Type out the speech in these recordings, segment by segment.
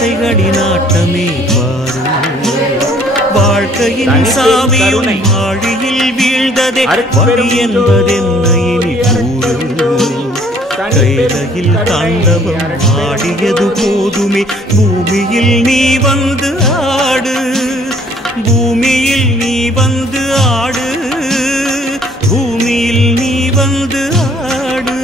ஆசைகளின் ஆட்டமே பாரு. வாழ்க்கையின் சாவியும் ஆழியில் வீழ்ந்ததே வழி என்பதென்ன இனி கூறு. கைலையில் தாண்டவம் ஆடியது போதுமே, பூமியில் நீ வந்து ஆடு, பூமியில் நீ வந்து ஆடு, பூமியில் நீ வந்து ஆடு.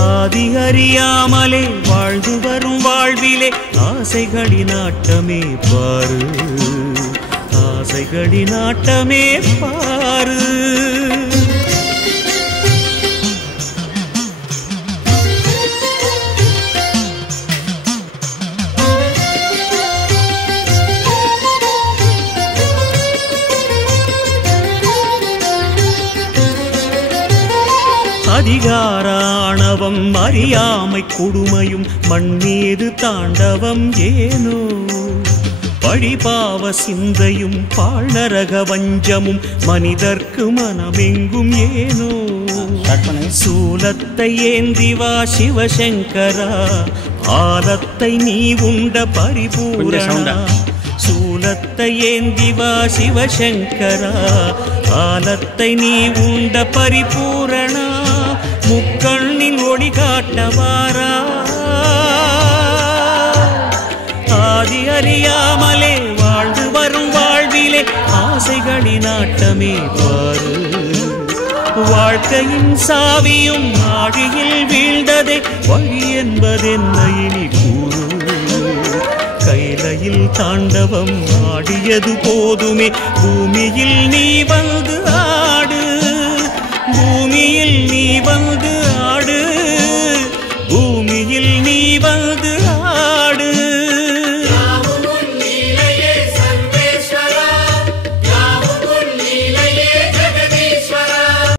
ஆதி அறியாமலே வாழ்ந்து வரும் வாழ்விலே ஆசைகளின் ஆட்டமே பாரு, ஆசைகளின் ஆட்டமே பாரு. அதிகாராணவம் அறியாமை கொடுமையும் மண்ணீது தாண்டவம் ஏனோ, பழிபாவ சிந்தையும் பாழ்நரக வஞ்சமும் மனிதர்க்கு மனமெங்கும் ஏனோ. சூலத்தை ஏந்திவா சிவசங்கரா, ஆலத்தை நீ உண்ட பரிபூரணா. சூலத்தை ஏந்திவா சிவசங்கரா, ஆலத்தை நீ உண்ட பரிபூரணா. முக்கண்ணின் ஒளி காட்டவாரா, ஆதி அறியாமலே வாழ்ந்து வரும் வாழ்விலே ஆசைகளின் ஆட்டமே பாரு. வாழ்க்கையின் சாவியும் ஆழியில் வீழ்ந்ததே வழி என்பதென்ன இனி கூறு. கைலையில் தாண்டவம் ஆடியது போதுமே, பூமியில் நீ வந்து ஆடு, பூமியில் நீ வந்து